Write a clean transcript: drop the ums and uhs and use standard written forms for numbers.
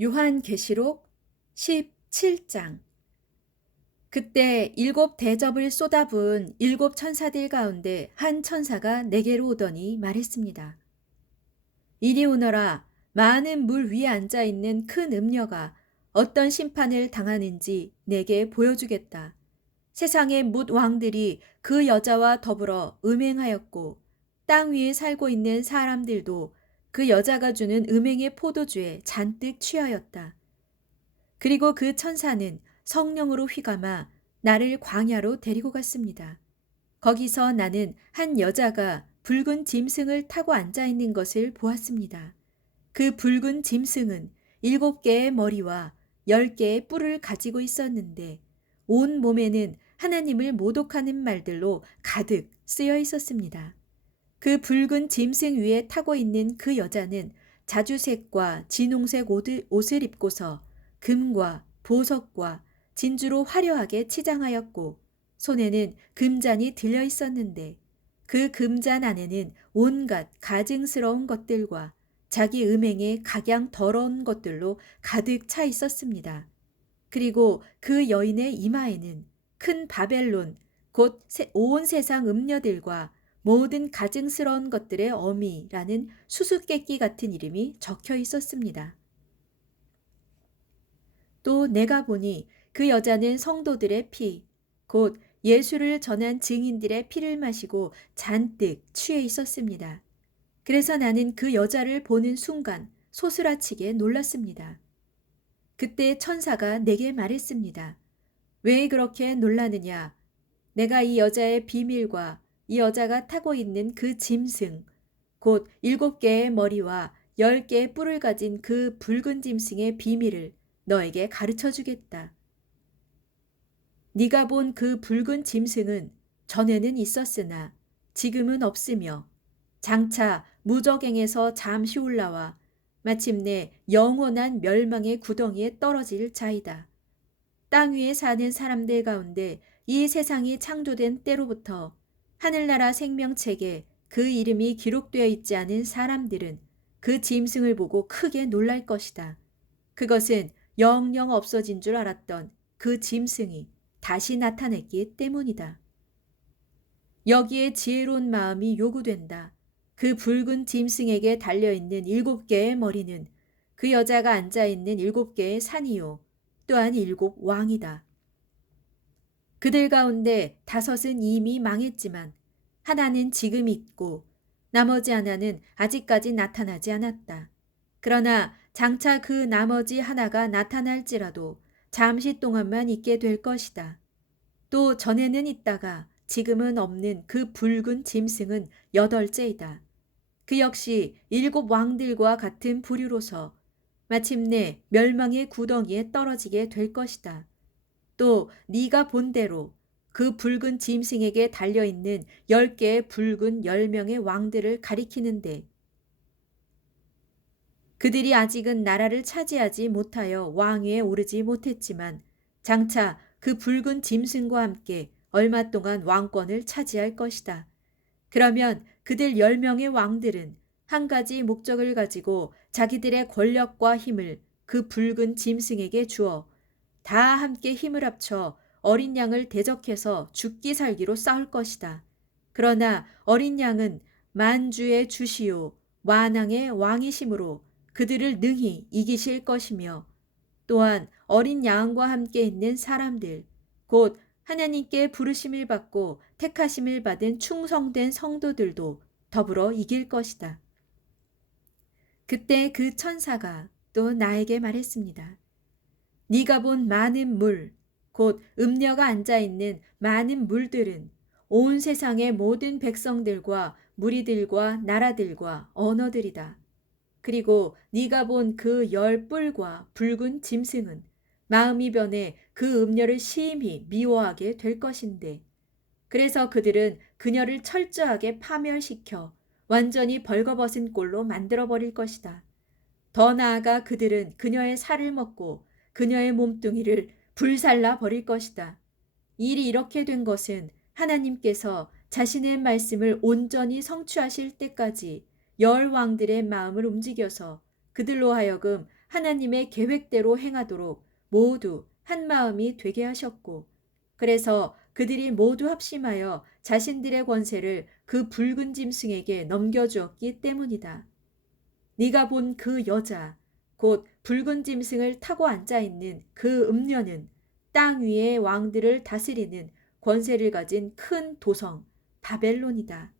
요한계시록 17장. 그때 일곱 대접을 쏟아부은 일곱 천사들 가운데 한 천사가 내게로 오더니 말했습니다. 이리 오너라. 많은 물 위에 앉아 있는 큰 음녀가 어떤 심판을 당하는지 내게 보여주겠다. 세상의 뭇 왕들이 그 여자와 더불어 음행하였고 땅 위에 살고 있는 사람들도 그 여자가 주는 음행의 포도주에 잔뜩 취하였다. 그리고 그 천사는 성령으로 휘감아 나를 광야로 데리고 갔습니다. 거기서 나는 한 여자가 붉은 짐승을 타고 앉아 있는 것을 보았습니다. 그 붉은 짐승은 7개의 머리와 10개의 뿔을 가지고 있었는데 온 몸에는 하나님을 모독하는 말들로 가득 쓰여 있었습니다. 그 붉은 짐승 위에 타고 있는 그 여자는 자주색과 진홍색 옷을 입고서 금과 보석과 진주로 화려하게 치장하였고 손에는 금잔이 들려 있었는데 그 금잔 안에는 온갖 가증스러운 것들과 자기 음행의 각양 더러운 것들로 가득 차 있었습니다. 그리고 그 여인의 이마에는 큰 바벨론 곧 온 세상 음녀들과 모든 가증스러운 것들의 어미라는 수수께끼 같은 이름이 적혀 있었습니다. 또 내가 보니 그 여자는 성도들의 피, 곧 예수를 전한 증인들의 피를 마시고 잔뜩 취해 있었습니다. 그래서 나는 그 여자를 보는 순간 소스라치게 놀랐습니다. 그때 천사가 내게 말했습니다. 왜 그렇게 놀라느냐? 내가 이 여자의 비밀과 이 여자가 타고 있는 그 짐승, 곧 7개의 머리와 10개의 뿔을 가진 그 붉은 짐승의 비밀을 너에게 가르쳐 주겠다. 네가 본 그 붉은 짐승은 전에는 있었으나 지금은 없으며 장차 무저갱에서 잠시 올라와 마침내 영원한 멸망의 구덩이에 떨어질 자이다. 땅 위에 사는 사람들 가운데 이 세상이 창조된 때로부터 하늘나라 생명책에 그 이름이 기록되어 있지 않은 사람들은 그 짐승을 보고 크게 놀랄 것이다. 그것은 영영 없어진 줄 알았던 그 짐승이 다시 나타났기 때문이다. 여기에 지혜로운 마음이 요구된다. 그 붉은 짐승에게 달려있는 7개의 머리는 그 여자가 앉아있는 7개의 산이요. 또한 7왕이다. 그들 가운데 5은 이미 망했지만 하나는 지금 있고 나머지 하나는 아직까지 나타나지 않았다. 그러나 장차 그 나머지 하나가 나타날지라도 잠시 동안만 있게 될 것이다. 또 전에는 있다가 지금은 없는 그 붉은 짐승은 8째이다. 그 역시 7왕들과 같은 부류로서 마침내 멸망의 구덩이에 떨어지게 될 것이다. 또 네가 본 대로 그 붉은 짐승에게 달려있는 10개의 붉은 10명의 왕들을 가리키는데 그들이 아직은 나라를 차지하지 못하여 왕위에 오르지 못했지만 장차 그 붉은 짐승과 함께 얼마 동안 왕권을 차지할 것이다. 그러면 그들 10명의 왕들은 한 가지 목적을 가지고 자기들의 권력과 힘을 그 붉은 짐승에게 주어 다 함께 힘을 합쳐 어린 양을 대적해서 죽기 살기로 싸울 것이다. 그러나 어린 양은 만주의 주시요 만왕의 왕이심으로 그들을 능히 이기실 것이며 또한 어린 양과 함께 있는 사람들 곧 하나님께 부르심을 받고 택하심을 받은 충성된 성도들도 더불어 이길 것이다. 그때 그 천사가 또 나에게 말했습니다. 네가 본 많은 물, 곧 음녀가 앉아있는 많은 물들은 온 세상의 모든 백성들과 무리들과 나라들과 언어들이다. 그리고 네가 본 그 10뿔과 붉은 짐승은 마음이 변해 그 음녀를 심히 미워하게 될 것인데 그래서 그들은 그녀를 철저하게 파멸시켜 완전히 벌거벗은 꼴로 만들어버릴 것이다. 더 나아가 그들은 그녀의 살을 먹고 그녀의 몸뚱이를 불살라 버릴 것이다. 일이 이렇게 된 것은 하나님께서 자신의 말씀을 온전히 성취하실 때까지 10왕들의 마음을 움직여서 그들로 하여금 하나님의 계획대로 행하도록 모두 한 마음이 되게 하셨고, 그래서 그들이 모두 합심하여 자신들의 권세를 그 붉은 짐승에게 넘겨주었기 때문이다. 네가 본 그 여자, 곧 붉은 짐승을 타고 앉아 있는 그 음녀는 땅 위의 왕들을 다스리는 권세를 가진 큰 도성 바벨론이다.